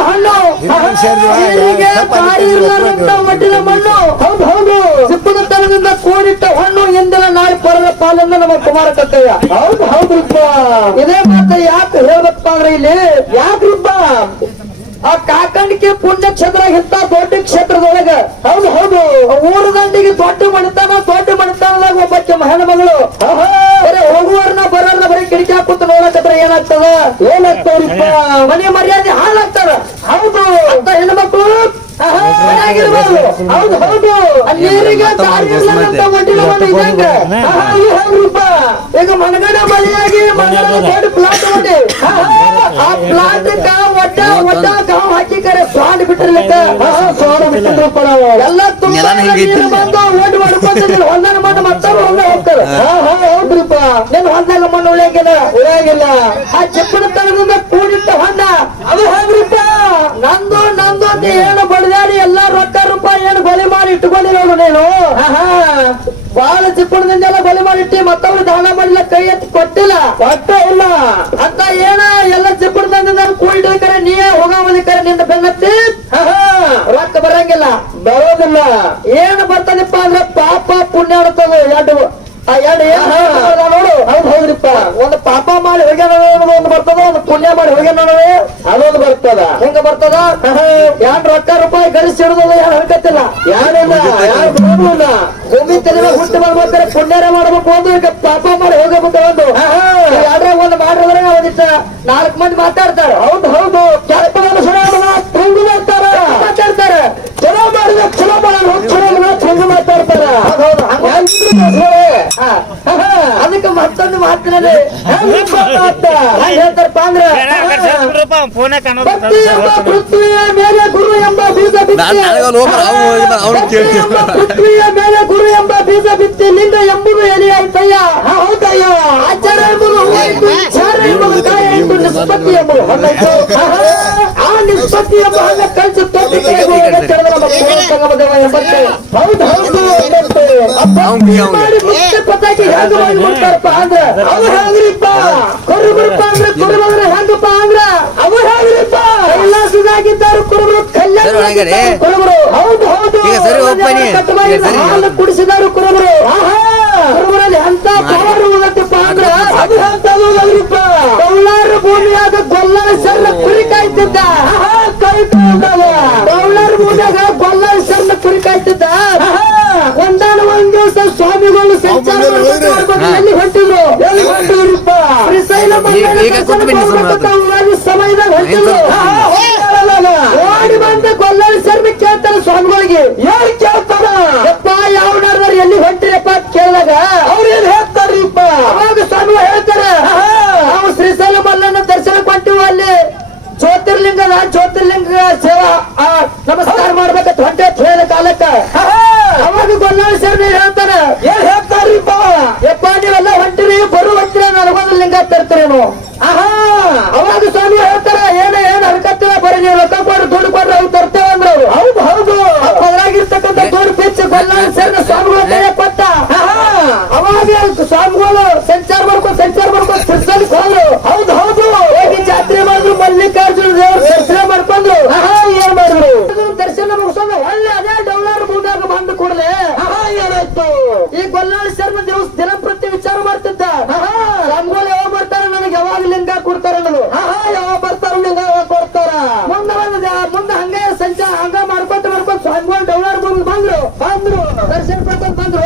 ಹಣ್ಣು ಒಡ್ಡಿದ ಮಣ್ಣು ಹೌದು ಹೌದು ಸಿಪ್ಪದ ತನದಿಂದ ಕೂಡಿಟ್ಟ ಹಣ್ಣು ಎಂದೆಲ್ಲ ನಾಳೆ ಪರದ ಪಾಲನ್ನ ನಮ್ಮ ಕುಮಾರ ಕಕ್ಕಯ್ಯ ಹೌದು ಹೌದು ಇದೇ ಮಾತ್ರ ಯಾಕೆ ಹೇಳ್ಬೇಕಪ್ಪ ಅಂದ್ರೆ ಇಲ್ಲಿ ಯಾಕ್ರಿಪ್ಪ ಆ ಕಾಕಂಡಿಕೆ ಪುಣ್ಯ ಕ್ಷೇತ್ರ ಇಂತ ದೊಡ್ಡ ಕ್ಷೇತ್ರದೊಳಗ ಹೌದು ಹೌದು ಊರ ದಂಡಿಗೆ ದೊಡ್ಡ ಮಣಿತಾನದಾಗ ಒಬ್ಬಕ್ಕೆ ಹೆಣ್ಣು ಮಗಳು ಹೋಗುವರ್ನ ಬರೋರ್ನ ಬರೀ ಕಿಟಕಿ ಹಾಕುತ್ತ ನೋಡಕತ್ರ ಏನಾಗ್ತದ ಮನೆ ಮರ್ಯಾದೆ ಹಾಳಾಗ್ತಾರ ಹೌದು ಅಂತ ಹೆಣ್ಣು ಮಕ್ಕಳು ಹೌದು ಹೌದು ನೀರಿಗೆ ಈಗ ಮನಗಡ ಮಳೆಯಾಗಿ ದೊಡ್ಡ ಪ್ಲಾಟ್ ಹೊಡಿ ಆ ಪ್ಲಾಟ್ ಒಡ್ಡ ಗಾವ್ ಹಾಕಿಕರೆ ಸ್ವಾಡ್ ಬಿಟ್ಟಿರ್ಲಿಕ್ಕ ಎಲ್ಲ ಬಂದು ಓಡಿ ಮಾಡ್ಕೊಂತ ಹೊಂದಾನ ಮಣ್ಣು ಮತ್ತವ್ರು ಹೊಂದ ಹೋಗ್ತಾರೆ ಹೌದ್ರಿಪ್ಪ ನಿನ್ ಹೊಂದಾಗ ಮಣ್ಣು ಉಳಿಯಾಗಿಲ್ಲ ಆ ಚಿಪ್ಪನ ತನದಿಂದ ಕೂಡಿಟ್ಟ ಹೊಂದ ಅದು ಹೆಂಗ್ರಿಪ್ಪ ನಂದು ಅಂತ ಏನು ಬಡದಾಡಿ ಎಲ್ಲಾ ರೊಕ್ಕ ರೂಪಾಯಿ ಏನು ಬಲಿ ಮಾಡಿ ಇಟ್ಟುಕೊಂಡಿ ನೋಡು ನೀನು ಬಾಳ ಚಿಪ್ಪಣದಿಂದೆಲ್ಲ ಬಲಿ ಮಾಡಿಟ್ಟಿ ಮತ್ತವ್ರು ದಾನ ಮಾಡಿಲ್ಲ ಕೈ ಎತ್ತಿ ಕೊಟ್ಟಿಲ್ಲ ಇಲ್ಲ ಅಂತ ಏನ ಎಲ್ಲ ಚಿಪ್ಪಣದಿಂದ ಕೂಡಿಕರೆ ನೀಯೇ ಹೋಗೋದಿಕರೆ ನಿಂದ ಬೆನ್ನತ್ತಿ ರೊಕ್ಕ ಬರಂಗಿಲ್ಲ ಬರೋದಿಲ್ಲ ಏನು ಬರ್ತದಪ್ಪ ಅಂದ್ರೆ ಪಾಪ ಪುಣ್ಯ ಆಡುತ್ತದೆ ಎರಡು ನೋಡು ಹೌದು ಹೌದ್ರಿಪ್ಪ ಒಂದು ಪಾಪ ಮಾಡಿ ಹೋಗ್ಯ ಒಂದು ಬರ್ತದ ಒಂದು ಪುಣ್ಯ ಮಾಡಿ ಹೋಗ್ಯ ನೋಡೋದು ಅದೊಂದು ಬರ್ತದ ಹೆಂಗ ಬರ್ತದ ಯಾರು ರೊಕ್ಕ ರೂಪಾಯಿ ಗಳಿಸಿಡುದು ಯಾರು ಹರ್ಕತ್ತಿಲ್ಲ ಯಾರಿಲ್ಲ ಯಾರು ಬರೋದಿಲ್ಲ ಭೂಮಿ ತೆಲಿಗೆ ಹುಟ್ಟು ಬರ್ಬೇಕಾದ್ರೆ ಪುಣ್ಯರ ಮಾಡ್ಬೇಕು ಒಂದು ಈಗ ಪಾಪ ಮಾಡಿ ಹೋಗಬೇಕು ಒಂದು ಯಾರ ಒಂದು ಮಾಡಿದ್ರೆ ಒಂದಿಷ್ಟ 4 ಮಂದಿ ಮಾತಾಡ್ತಾರೆ ಹೌದು ಹೌದು ಮಾತಾಡ್ತಾರೆ ಚಲೋ ಮಾಡಿದ ಚಲೋ ಚಲೋ ಮಾತಾಡ್ತಾರ ಅದಕ್ಕೆ ಮತ್ತೊಂದು ಮಾತಿನಲ್ಲಿ ಹೇಳ್ತಾರಪ್ಪ ಅಂದ್ರೆ ಪೃಥ್ವಿಯ ಮೇಲೆ ಗುರು ಎಂಬ ಬೀಜ ಬಿತ್ತಿ ಲಿಂಗ ಎಂಬುದು ಎಲೆ ಆಯ್ತಯ್ಯ ಹೌದಯ್ಯ ಆಚಾರ ಎಂಬುದು ವಿಚಾರ ಎಂಬುದು ಕಾಯ ಎಂದು ನಿಷ್ಪತ್ತಿ ಎಂಬುದು ಆ ನಿಷ್ಪತ್ತಿ ಎಂಬ ಹಂಗ ಕಲಿಸಿ ಹೌದು ಹೌದು ಪತಾಕಿ ಹೆಂಗ ಮಾಡ್ತಾರಪ್ಪ ಅಂದ್ರ ಅವು ಹೆಂಗ್ರಿಪ್ಪ ಕುರುಬರಪ್ಪ ಅಂದ್ರೆ ಕುರುಬಂದ್ರೆ ಹೆಂಗಪ್ಪ ಅಂದ್ರ ಅವು ಹೆಂಗ್ರಿಪ್ಪ ಕೈಲಾಸದಾಗಿದ್ದರು ಕುರುಬರು ಕುರುಬರು ಹೌದು ಹೌದು ಹಾಲು ಕುಡಿಸಿದರು ಕುರುಬರು ಕುರುಬರಲ್ಲಿ ಅಂತ ಪವರ್ ಉಳ್ಳತ್ತಪ್ಪ ಅಂದ್ರ ಅದು ಎಂತದ್ರಿಪ್ಪ ಕೌಲಾರ ಭೂಮಿಯಾಗ ಗೊಲ್ಲರ ಸಣ್ಣ ಕುರಿ ಕಾಯ್ತಿದ್ದ ಕೌಲಾರ ಭೂಮಿಯಾಗ ಗೊಲ್ಲರ ಸಣ್ಣ ಕುರಿ ಕಾಯ್ತಿದ್ದ ಒಂದಾನ ಒಂದ್ ದಿವಸ ಸ್ವಾಮಿಗಳು ಸಂಚಾರ ಎಲ್ಲಿ ಹೊಂಟಿದ್ರು ಸಮಯದಾಗ ಹೊಂಟಿದ್ರು ಓಡಿ ಬಂದ ಗೊಲ್ಲರ ಸರ್ವಿ ಕೇಳ್ತಾರ ಸ್ವಾಮಿಗಳಿಗೆ ಯಾರು ಕೇಳ್ತಾರ ಯಪ್ಪ ಯಾವನಾರ ಎಲ್ಲಿ ಹೊಂಟಿರಪ್ಪ ಕೇಳಿದಾಗ ಅವ್ರು ಏನ್ ಹೇಳ್ತಾರ್ರಿಪ್ಪ ಅವಾಗ ಸ್ವಾಮಿಗಳು ಹೇಳ್ತಾರೆ ನಾವು ಶ್ರೀಶೈಲ ಮಲ್ಲನ ದರ್ಶನ ಕೊಟ್ಟಿವ ಅಲ್ಲಿ ಜ್ಯೋತಿರ್ಲಿಂಗ ಸೇವಾ ನಮಸ್ಕಾರ ಮಾಡ್ಬೇಕಂತ ಹೊಂಟೆ ಹೇಳಿದ ಕಾಲಕ್ಕ ಅವಾಗ ಗೊಲ್ಲಾಳ ಸರ್ ಹೇಳ್ತಾರ ಏನ್ ಹೇಳ್ತಾರ್ರಿಪ್ಪ ಯಪ್ಪ ನೀವೆಲ್ಲ ಹೊಂಟಿರಿ ಬರು ಹೊಂಟಿರ ನನಗೊಂದು ಲಿಂಗ ತರ್ತೀರೇನು ಅವಾಗ ಸ್ವಾಮಿ ಹೇಳ್ತಾರ ಏನ್ ಅನ್ಕತ್ತಿಲ್ಲ ಬರೀ ನೀವು ರೊಕ್ಕ ಕೊಡ್ರಿ ದುಡ್ಡು ಕೊಡ್ರಿ ಅವ್ರು ತರ್ತೇವೆ ಅಂದ್ರ ಹೌದು ಹೌದು ಅದ್ರಾಗಿರ್ತಕ್ಕಂಥ ದುಡ್ಡು ಪಿಚ್ಚ ಗೊಲ್ಲಾಳ ಸರ್ ಸ್ವಾಮಿಗಳು ಕೊಟ್ಟ ಅವಾಗ ಸ್ವಾಮಿಗಳು ಸಂಚಾರ ಮಾಡ್ಕೊಂಡು ಶ್ರೀಶೈಲಕ್ಕೆ ಹೋದ್ರು ಹೌದು ಹೌದು ಹೋಗಿ ಜಾತ್ರೆ ಮಾಡಿದ್ರು ಮಲ್ಲಿಕಾರ್ಜುನ ದೇವ್ರ ದರ್ಶನ ಮಾಡ್ಕೊಂಡ್ರು ಏನ್ ಮಾಡಿದ್ರು ದರ್ಶನ ಮುಗಿಸ್ಕೊಂಡು ಒಳ್ಳೆ ಅದೇ ಡೌಲಾರ ಭೂಮಿಯಾಗ ಬಂದ ಕೂಡಲೇ ಏನಾಯ್ತು ಈ ಗೊಲ್ಲಾಳ ಶರ್ಮ ದಿನಪ್ರತಿ ವಿಚಾರ ಮಾಡ್ತಿದ್ದ ಸ್ವಾಮಿಗಳು ಯಾವಾಗ ಬರ್ತಾರ ನನಗೆ ಯಾವಾಗ ಲಿಂಗ ಕೊಡ್ತಾರ ಅನ್ನೋದು ಯಾವಾಗ ಬರ್ತಾರ ಲಿಂಗ ಯಾವಾಗ ಕೊಡ್ತಾರ ಮುಂದೆ ಹಂಗೆ ಸಂಚಾರ ಹಂಗ ಮಾಡ್ಕೊಂತ ಸ್ವಾಮಿಗಳು ಡೌಲಾರ ಭೂಮಿಗೆ ಬಂದ್ರು ದರ್ಶನ ಪಡ್ಕೊಂಡ್ ಬಂದ್ರು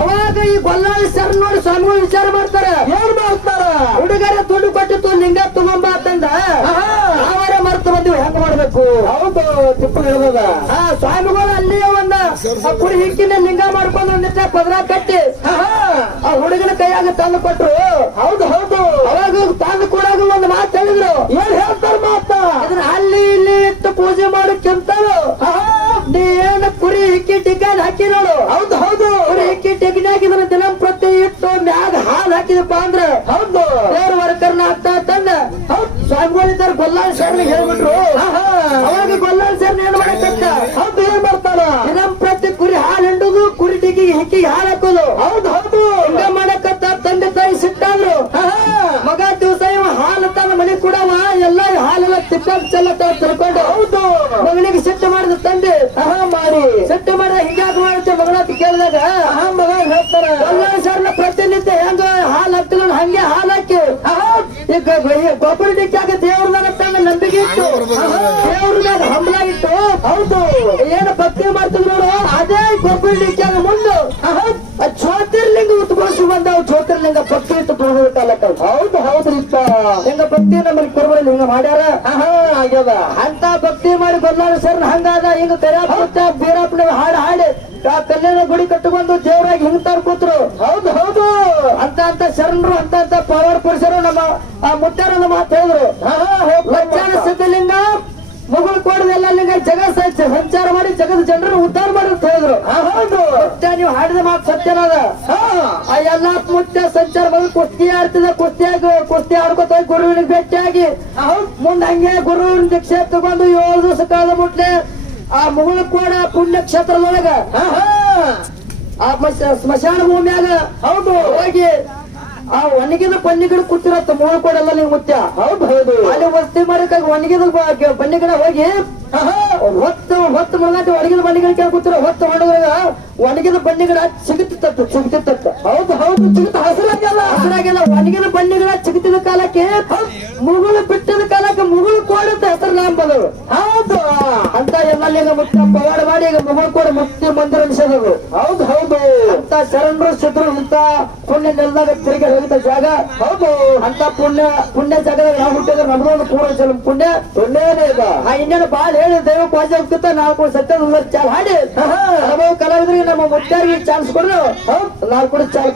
ಅವಾಗ ಈ ಗೊಲ್ಲಾಳ ಶರ್ಮ ನೋಡಿ ಸ್ವಾಮಿಗಳು ವಿಚಾರ ಮಾಡ್ತಾರೆ ಏನ್ ಮಾಡ್ತಾರ ಹುಡುಗರ ದುಡ್ಡು ಕೊಟ್ಟಿತ್ತು ಲಿಂಗ ತಗೊಂಬ ಅಂತಂದ ನಾವರ ಮರ್ತು ಬಂದಿವಿ ಹೆಂಗ್ ಮಾಡ್ಬೇಕು ಹೌದು ತಿಪ್ಪು ಹೇಳಿದ ಸ್ವಾಮಿಗಳು ಅಲ್ಲಿ ಒಂದ ಕುರಿ ಹಿಕ್ಕಿನ ಲಿಂಗ ಮಾಡ್ಕೊಂಡು ಒಂದಿಷ್ಟ ಪದರ ಕಟ್ಟಿ ಆ ಹುಡುಗನ ಕೈಯಾಗ ತಂದು ಕೊಟ್ರು ಹೌದು ಹೌದು ಅವಾಗ ತಂದು ಕೊಡಾಗ ಒಂದು ಮಾತು ಹೇಳಿದ್ರು ಏನ್ ಹೇಳ್ತಾರ ಮಾತ ಇದನ್ನ ಅಲ್ಲಿ ಇಲ್ಲಿ ಇಟ್ಟು ಪೂಜೆ ಮಾಡೋಕ್ಕಿಂತರು ನೀ ಏನ ಕುರಿ ಹಿಕ್ಕಿ ಟಿಕಾನ್ ಹಾಕಿ ನೋಡು ಹೌದು ಹೌದು ಕುರಿ ಹಿಕ್ಕಿ ಟಿಕಿನಾಗ ಇದನ್ನ ದಿನಂಪ್ರತಿ ಇಟ್ಟು ಮ್ಯಾಗ ಹಾಲು ಹಾಕಿದಪ್ಪ ಅಂದ್ರ ಹೌದು ದೇವ್ರ ವರ್ಕರ್ನ ಆಗ್ತಾ ತಂದ ಸ್ವಾಮಿಗಳಿದ್ದಾರೆ ಗೊಲ್ಲಾಳ ಸರ್ ಹೇಳ್ಬಿಟ್ರು ಅವಾಗ ಗೊಲ್ಲಾಳ ಸರ್ ಏನ್ ಮಾಡಕ್ಕ ಹೌದು ಏನ್ ಮಾಡ್ತಾರ ದಿನಂಪ್ರತಿ ಕುರಿ ಹಾಲು ಹಿಂಡುದು ಕುರಿ ಟಿಕಿಗೆ ಹಿಕ್ಕಿಗೆ ಹಾಲು ಹಾಕೋದು ಹೌದು ಹೌದು ಹಿಂಗ ಮಾಡಕತ್ತ ತಂದೆ ತಾಯಿ ಸಿಟ್ಟಾದ್ರು ಮಗ ದಿವಸ ಇವ ಹಾಲು ತನ್ನ ಮನೆ ಕೂಡವ ಎಲ್ಲ ಹಾಲೆಲ್ಲ ತಿಪ್ಪ ಚೆಲ್ಲತ್ತ ತಿಳ್ಕೊಂಡು ಹೌದು ಮಗನಿಗೆ ಸಿಟ್ಟು ಮಾಡಿದ ತಂದೆ ಮಾಡಿ ಸಿಟ್ಟು ಮಾಡಿದ ಹಿಂಗ್ಯಾಕ ಮಾಡುತ್ತೆ ಮಗಳ ಅಂತ ಕೇಳಿದಾಗ ಮಗ ಹೇಳ್ತಾರ ಸರ್ನ ಪ್ರತಿನಿತ್ಯ ಹೆಂಗ ಹಾಲು ಹಾಕ್ತಿಲ್ಲ ಹಂಗೆ ಹಾಲು ಹಾಕಿ ಈಗ ಗೊಬ್ಬರ ಡಿಕ್ಕಾಗ ದೇವ್ರದಾಗ ತನ್ನ ನಂಬಿಕೆ ಇತ್ತು ದೇವ್ರದಾಗ ಹಂಬಲ ಇಟ್ಟು ಹೌದು ಏನು ಭಕ್ತಿ ಮಾಡ್ತಿದ್ರು ನೋಡು ಅದೇ ಗೊಬ್ಬರ ಡಿಕ್ಕಾಗ ಮುಂದೆ ಜ್ಯೋತಿರ್ಲಿಂಗ ಉತ್ಕೋಸಿ ಬಂದಾವ್ ಜ್ಯೋತಿರ್ಲಿಂಗ ಭಕ್ತಿ ಇತ್ತು ಕಾಲಕ್ಕ ಹೌದು ಹೌದ್ರಿಪ್ಪ ಹೆಂಗ ಭಕ್ತಿ ನಮ್ಮಲ್ಲಿ ಕುರುಬರಲ್ಲಿ ಹಿಂಗ ಮಾಡ್ಯಾರ ಆಗ್ಯದ ಅಂತ ಭಕ್ತಿ ಮಾಡಿ ಬಲ್ಲಾರ ಸರ್ ಹಂಗಾದ ಹಿಂಗ ಕರಿಯಾಪುತ್ತ ಬೀರಪ್ಪನ ಹಾಡು ಹಾಡಿ ಕಲ್ಯಾಣ ಗುಡಿ ಕಟ್ಟುಕೊಂಡು ದೇವರಾಗಿ ಹಿಂಗ್ತಾರ ಕೂತ್ರು ಹೌದು ಹೌದು ಅಂತ ಶರಣರು ಅಂತ ಪವಾಡ ಪುರುಷರು ನಮ್ಮ ಆ ಮುತ್ತಾರ ಮಾತು ಹೇಳಿದ್ರು ಲಕ್ಷಾನ ಸಿದ್ಧಲಿಂಗ ಮುಗುಳು ಕೋಡದೆಲ್ಲ ಲಿಂಗ ಜಗತ್ ಸಂಚಾರ ಮಾಡಿ ಜಗದ ಜನರನ್ನು ಉದ್ಧಾರ ಮಾಡಿ ಅಂತ ಹೇಳಿದ್ರು ಹೌದು ನೀವು ಹಾಡಿದ ಮಾತು ಸತ್ಯನಾದ ಆ ಎಲ್ಲಾ ಮುತ್ಯ ಸಂಚಾರ ಮಾಡಿ ಕುಸ್ತಿ ಆಡ್ತಿದ್ದ ಕುಸ್ತಿ ಆಡ್ಕೊತ ಹೋಗಿ ಗುರುವಿನಿಗೆ ಭೇಟಿಯಾಗಿ ಮುಂದೆ ಹಂಗೆ ಗುರುವಿನ ದೀಕ್ಷೆ ತಗೊಂಡು 7 ದಿವಸ ಕಾಲ ಮುಟ್ಲೆ ಆ ಮುಗುಳು ಕೋಡ ಪುಣ್ಯ ಕ್ಷೇತ್ರದೊಳಗ ಆ ಸ್ಮಶಾನ ಭೂಮಿಯಾಗ ಹೌದು ಹೋಗಿ ಆ ಒಣಗಿದ ಬನ್ನಿಗಿಡ ಕೂತಿರತ್ತ ಮುಗುಳು ಕೋಡೆಲ್ಲ ನೀವು ಮುತ್ಯ ಹೌದು ಹೌದು ಅಲ್ಲಿ ವಸ್ತಿ ಮಾಡಕ್ಕಾಗಿ ಒಣಗಿದ ಬನ್ನಿಗಿಡ ಹೋಗಿ ಹೊತ್ತು ಮುಳುಗಾಟಿ ಒಣಗಿದ ಬನ್ನಿಗಿಡ ಕೇಳಿ ಕೂತಿರ ಹೊತ್ತು ಹೊಡೆದಾಗ ಒಣಗಿದ ಬನ್ನಿಗಿಡ ಚಿಗುತ್ತಿತ್ತ ಹೌದು ಹೌದು ಚಿಗುತ್ತ ಹಸಿರಾಗೆಲ್ಲ ಒಣಗಿದ ಬನ್ನಿಗಿಡ ಚಿಗುತ್ತಿದ ಕಾಲಕ್ಕೆ ಮುಗುಳು ಬಿಟ್ಟಿದ ಕಾಲಕ್ಕೆ ಮುಗುಳು ಕೋಡೆ ಅಂತ ಹೆಸರು ನಾಂಬದವು ಹೌದು ಅಂತ ಎಲ್ಲ ಮುತ್ತ ಪವಾಡ ಮಾಡಿ ಈಗ ಮುಗುಳು ಕೋಡೆ ಮುಕ್ತಿ ಮಂದಿರ ಅನಿಸೋದು ಹೌದು ಹೌದು ಅಂತ ಶರಣರು ಸಿದ್ರು ಅಂತ ಪುಣ್ಯ ನೆಲದಾಗ ತಿರುಗಿ ಹೋಗಿದ್ದ ಜಾಗ ಹೌದು ಅಂತ ಪುಣ್ಯ ಜಾಗದಾಗ ನಾವು ಹುಟ್ಟಿದ್ರೆ ನಮ್ದೊಂದು ಪೂರ್ವ ಜನ್ಮ ಪುಣ್ಯನೇ ಇದೆ ಆ ಇನ್ನೇನು ಬಾಳ ಹೇಳಿ ದೈವ ಪಾಜ ಹೋಗ್ತಿತ್ತ 4 ಸತ್ಯ ಚಾಲ್ ಹಾಡಿ ನಮ್ಮ ಕಲಾವಿದರಿಗೆ ನಮ್ಮ ಮುತ್ತಾರಿಗೆ ಚಾನ್ಸ್ ಕೊಡ್ರು 4 ಚಾಲ್